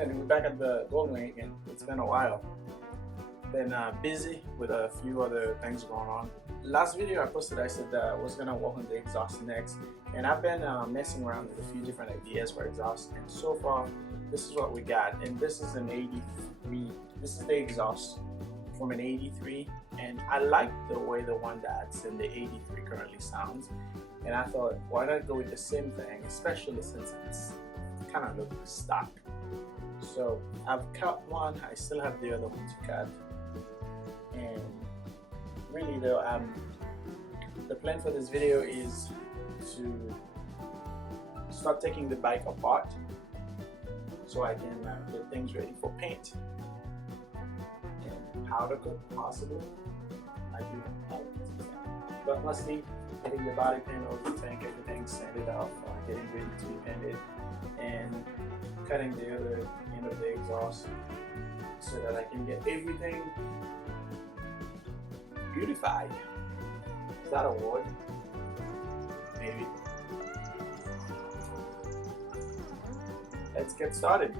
finally, we're back at the Goldwing again. It's been a while. Been busy with a few other things going on. Last video I posted, I said that I was gonna work on the exhaust next, and I've been messing around with a few different ideas for exhaust, and so far this is what we got. And this is an 83. This is the exhaust from an 83, and I like the way the one that's in the 83 currently sounds, and I thought, why not go with the same thing, especially since it's kind of looks stock. So I've cut one, I still have the other one to cut, and really though, the plan for this video is to start taking the bike apart so I can get things ready for paint and powder coat possible. I do powder coat, but mostly getting the body paint over the tank, everything sanded off, getting ready to be painted, and cutting the other end of the exhaust so that I can get everything beautified. Is that a word? Maybe. Let's get started.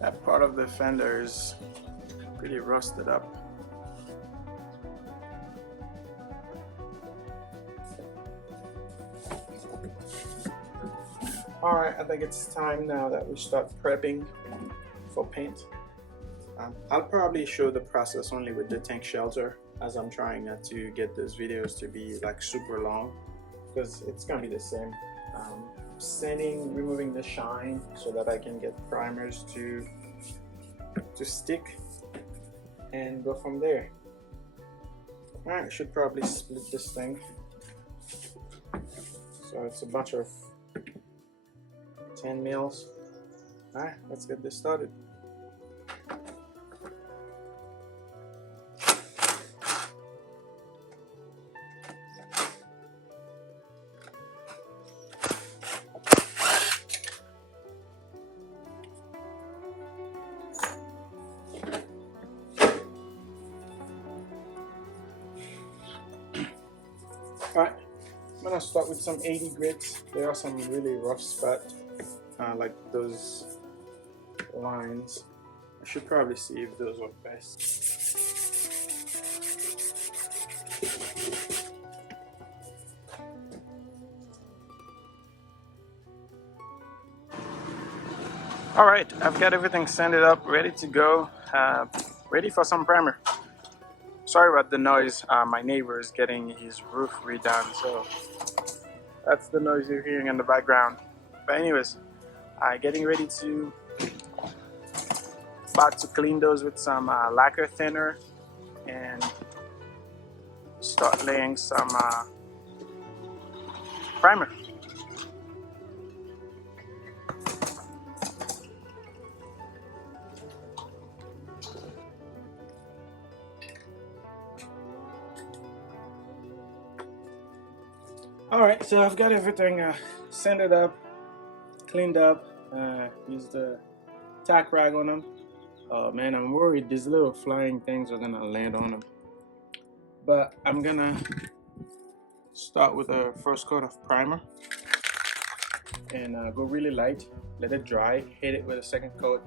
That part of the fender is pretty rusted up. Alright, I think it's time now that we start prepping for paint. I'll probably show the process only with the tank shelter, as I'm trying not to get those videos to be like super long, because it's gonna be the same. Sanding, removing the shine so that I can get primers to stick and go from there. Alright, I should probably split this thing. So it's a bunch of 10 mils. Alright, let's get this started. Alright, I'm gonna start with some 80 grits. There are some really rough spots, like those lines. I should probably see if those work best. Alright, I've got everything sanded up, ready to go, ready for some primer. Sorry about the noise, my neighbor is getting his roof redone, so that's the noise you're hearing in the background. But anyways, getting ready to, about to clean those with some lacquer thinner and start laying some primer. Alright, so I've got everything sanded up, cleaned up, used the tack rag on them. Oh man, I'm worried these little flying things are gonna land on them. But I'm gonna start with a first coat of primer and go really light, let it dry, hit it with a second coat.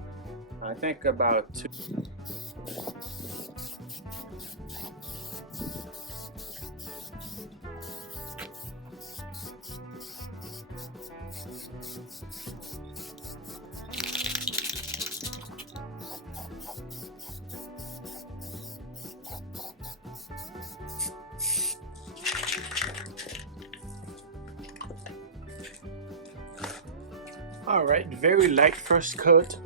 I think about 2. Alright, very light first coat.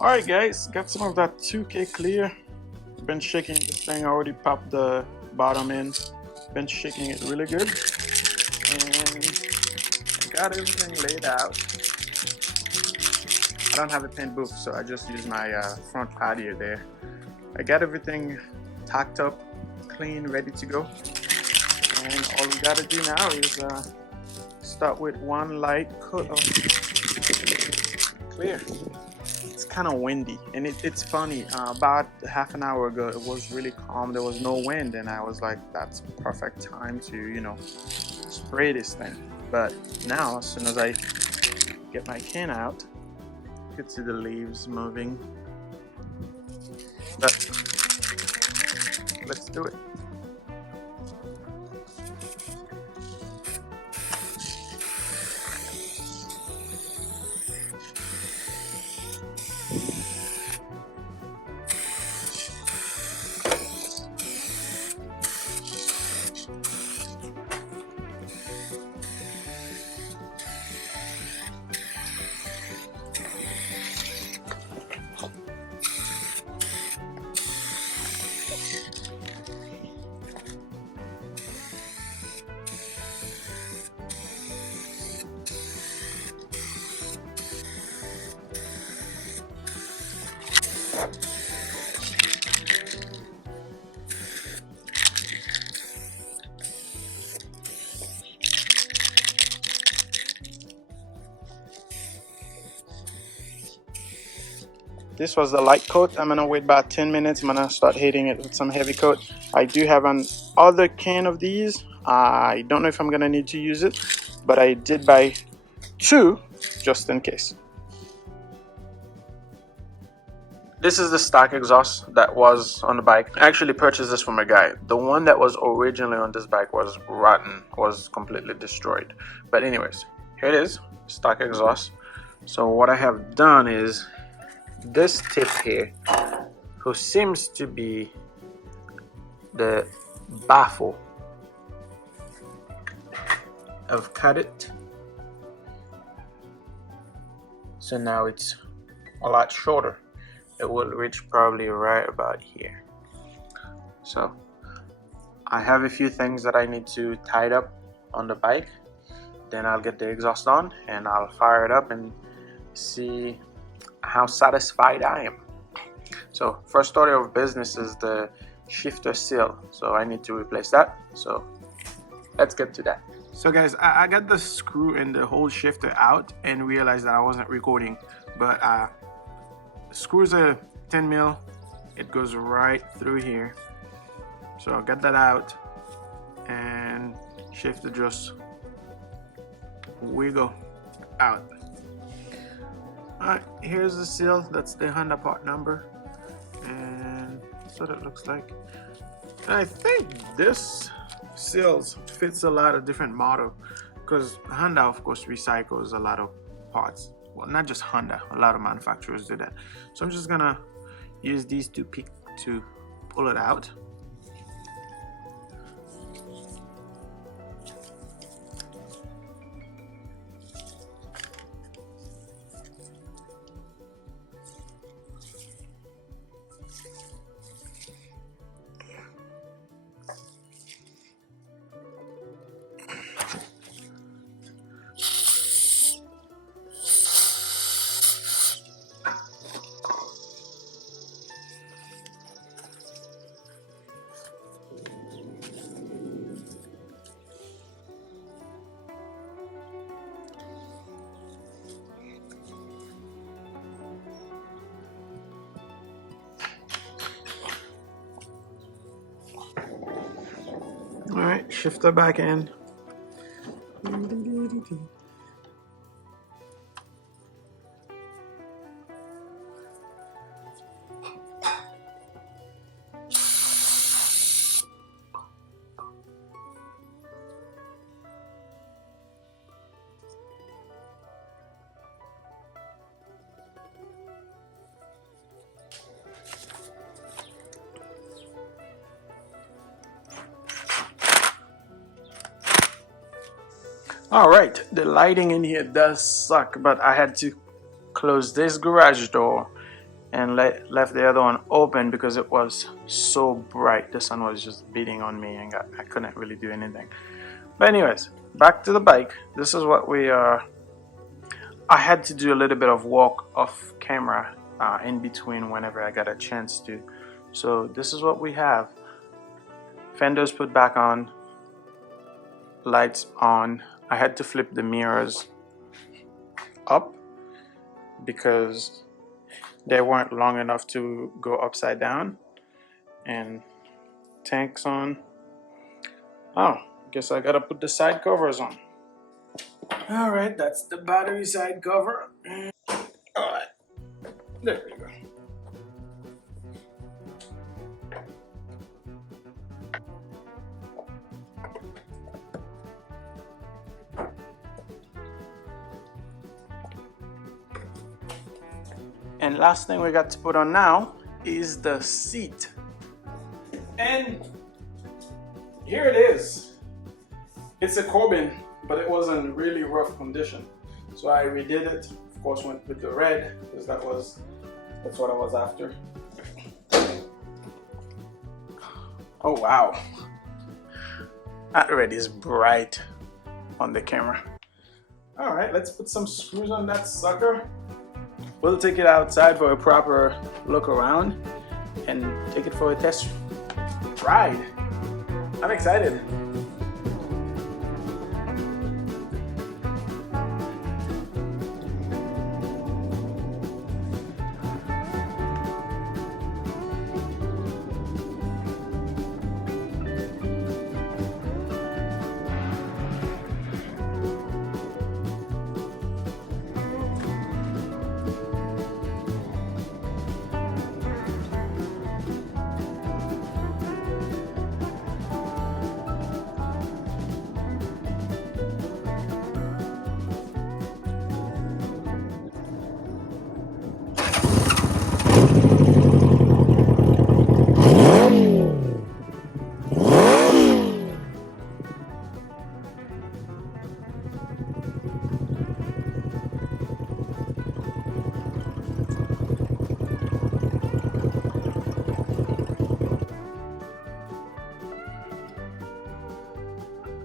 Alright guys, got some of that 2K clear. Been shaking this thing, already popped the bottom in. Been shaking it really good. And got everything laid out. I don't have a paint booth, so I just use my front patio there. I got everything tacked up, clean, ready to go. And all we gotta do now is start with one light coat of clear. It's kind of windy, and it's funny, about half an hour ago it was really calm, there was no wind, and I was like, that's perfect time to, you know, spray this thing. But now as soon as I get my can out, you could see the leaves moving. But let's do it. this was the light coat. I'm gonna wait about 10 minutes. I'm gonna start hitting it with some heavy coat. I do have an other can of these. I don't know if I'm gonna need to use it, but I did buy 2 just in case. This is the stock exhaust that was on the bike. I actually purchased this from a guy. The one that was originally on this bike was rotten, was completely destroyed. But anyways, here it is, stock exhaust. So what I have done is this tip here, who seems to be the baffle, I've cut it. So now it's a lot shorter. It will reach probably right about here. So I have a few things that I need to tie up on the bike. Then I'll get the exhaust on and I'll fire it up and see how satisfied I am. So first order of business is the shifter seal. So I need to replace that. So let's get to that. So guys, I got the screw and the whole shifter out and realized that I wasn't recording, but screws are 10 mil. It goes right through here. So I'll get that out and shifter just wiggle out. Alright, here's the seal. That's the Honda part number, and that's what it looks like. And I think this seals fits a lot of different model, because Honda of course recycles a lot of parts. Well, not just Honda, a lot of manufacturers do that. So I'm just gonna use these two picks to pull it out. Alright, shifter back in. Alright, the lighting in here does suck, but I had to close this garage door and left the other one open because it was so bright. The sun was just beating on me and I couldn't really do anything. But anyways, back to the bike. This is what we are. I had to do a little bit of walk off camera in between whenever I got a chance to. So this is what we have. Fenders put back on, lights on. I had to flip the mirrors up because they weren't long enough to go upside down. And tanks on. Oh, guess I gotta put the side covers on. Alright, that's the battery side cover. Alright, there we go. And last thing we got to put on now is the seat. And here it is. It's a Corbin, but it was in really rough condition. So I redid it. Of course, went with the red because that's what I was after. Oh wow, that red is bright on the camera. All right, let's put some screws on that sucker. We'll take it outside for a proper look around and take it for a test ride. I'm excited.